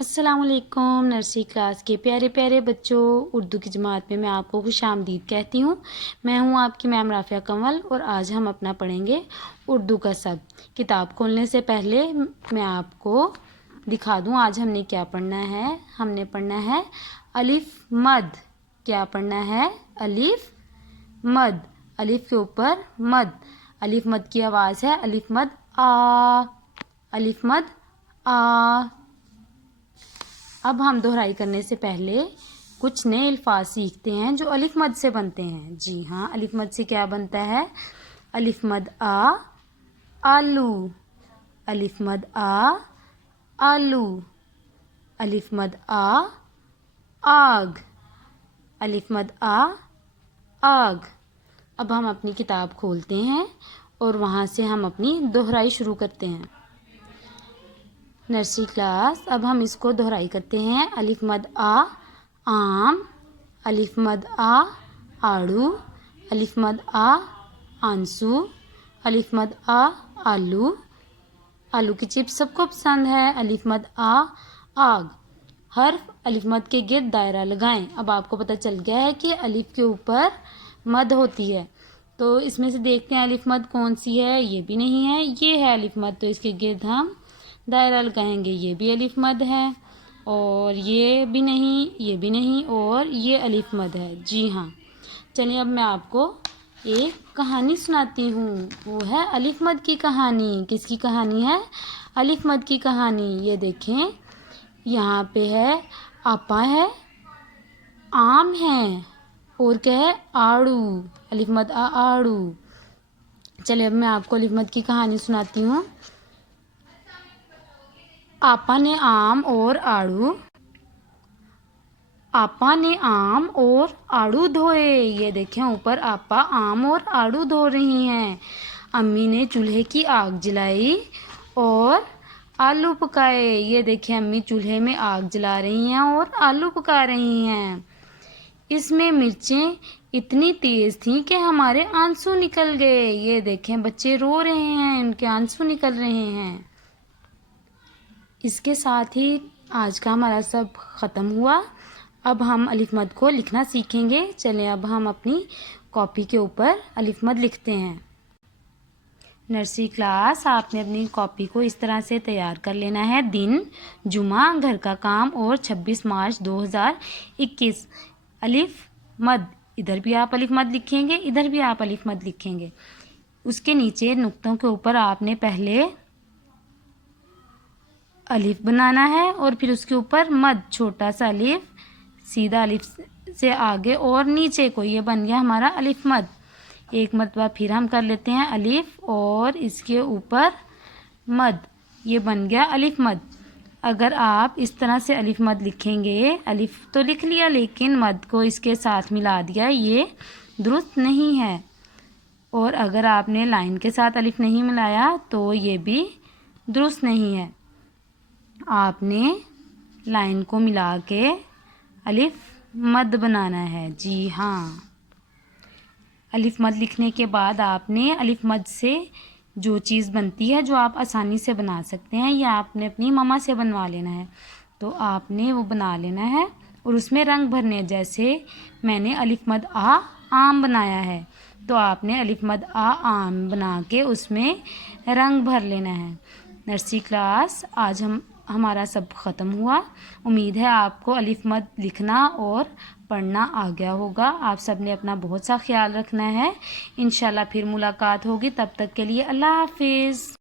السلام علیکم nursery class کے پیارے پیارے بچوں، اردو کی جماعت میں آپ کو خوش آمدید کہتی ہوں۔ میں ہوں آپ کی میم رافعہ کنول اور آج ہم اپنا پڑھیں گے اردو کا سبق۔ کتاب کھولنے سے پہلے میں آپ کو دکھا دوں آج ہم نے کیا پڑھنا ہے۔ ہم نے پڑھنا ہے الف مد۔ کیا پڑھنا ہے؟ الف مد۔ الف کے اوپر مد۔ الف مد کی آواز ہے الف مد آ۔ الف مد آ۔ اب ہم دہرائی کرنے سے پہلے کچھ نئے الفاظ سیکھتے ہیں جو الف مد سے بنتے ہیں۔ جی ہاں، الف مد سے کیا بنتا ہے؟ الف مد آ، آلو۔ الف مد آ، آلو۔ الف مد آ، آگ۔ الف مد آ، آگ۔ اب ہم اپنی کتاب کھولتے ہیں اور وہاں سے ہم اپنی دہرائی شروع کرتے ہیں۔ نرسری کلاس، اب ہم اس کو دہرائی کرتے ہیں۔ الف مد آ، آم۔ الف مد آ، آڑو۔ الف مد آ، آنسو۔ الف مد آ، آلو۔ آلو کی چپس سب کو پسند ہے۔ الف مد آ، آگ۔ حرف الف مد کے گرد دائرہ لگائیں۔ اب آپ کو پتہ چل گیا ہے کہ الف کے اوپر مد ہوتی ہے، تو اس میں سے دیکھتے ہیں الف مد کون سی ہے۔ یہ بھی نہیں ہے، یہ ہے الف مد، تو اس کے گرد ہم دائرہ لگائیں گے۔ یہ بھی الف مد ہے، اور یہ بھی نہیں، یہ بھی نہیں، اور یہ الف مد ہے۔ جی ہاں، چلیے اب میں آپ کو ایک کہانی سناتی ہوں۔ وہ ہے الف مد کی کہانی۔ کس کی کہانی ہے؟ الف مد کی کہانی۔ یہ دیکھیں، یہاں پہ ہے آپا ہے، آم ہے، اور کیا ہے؟ آڑو۔ الف مد آ، آڑو۔ چلیے اب میں آپ کو الف مد کی کہانی سناتی ہوں۔ آپا نے آم اور آڑو، آپا نے آم اور آڑو دھوئے۔ یہ دیکھیں اوپر آپا آم اور آڑو دھو رہی ہیں۔ امی نے چولہے کی آگ جلائی اور آلو پکائے۔ یہ دیکھیں امی چولہے میں آگ جلا رہی ہیں اور آلو پکا رہی ہیں۔ اس میں مرچیں اتنی تیز تھیں کہ ہمارے آنسو نکل گئے۔ یہ دیکھیں بچے رو رہے ہیں، ان کے آنسو نکل رہے ہیں۔ اس کے ساتھ ہی آج کا ہمارا سبق ختم ہوا۔ اب ہم الف مد کو لکھنا سیکھیں گے۔ چلیں اب ہم اپنی کاپی کے اوپر الف مد لکھتے ہیں۔ نرسری کلاس، آپ نے اپنی کاپی کو اس طرح سے تیار کر لینا ہے۔ دن جمعہ، گھر کا کام، اور 26 مارچ 2021۔ الف مد، ادھر بھی آپ الف مد لکھیں گے، ادھر بھی آپ الف مد لکھیں گے۔ اس کے نیچے نقطوں کے اوپر آپ نے پہلے الف بنانا ہے اور پھر اس کے اوپر مد، چھوٹا سا الف، سیدھا الف سے آگے اور نیچے کو، یہ بن گیا ہمارا الف مد۔ ایک مرتبہ پھر ہم کر لیتے ہیں الف اور اس کے اوپر مد، یہ بن گیا الف مد۔ اگر آپ اس طرح سے الف مد لکھیں گے، الف تو لکھ لیا لیکن مد کو اس کے ساتھ ملا دیا، یہ درست نہیں ہے۔ اور اگر آپ نے لائن کے ساتھ الف نہیں ملایا تو یہ بھی درست نہیں ہے۔ آپ نے لائن کو ملا کے الف مد بنانا ہے۔ جی ہاں، الف مد لکھنے کے بعد آپ نے الف مد سے جو چیز بنتی ہے، جو آپ آسانی سے بنا سکتے ہیں، یا آپ نے اپنی مما سے بنوا لینا ہے، تو آپ نے وہ بنا لینا ہے اور اس میں رنگ بھرنے، جیسے میں نے الف مد آ، آم بنایا ہے، تو آپ نے الف مد آ، آم بنا کے اس میں رنگ بھر لینا ہے۔ نرسری کلاس، آج ہمارا سب ختم ہوا۔ امید ہے آپ کو الف مد لکھنا اور پڑھنا آ گیا ہوگا۔ آپ سب نے اپنا بہت سا خیال رکھنا ہے۔ انشاءاللہ پھر ملاقات ہوگی، تب تک کے لیے اللہ حافظ۔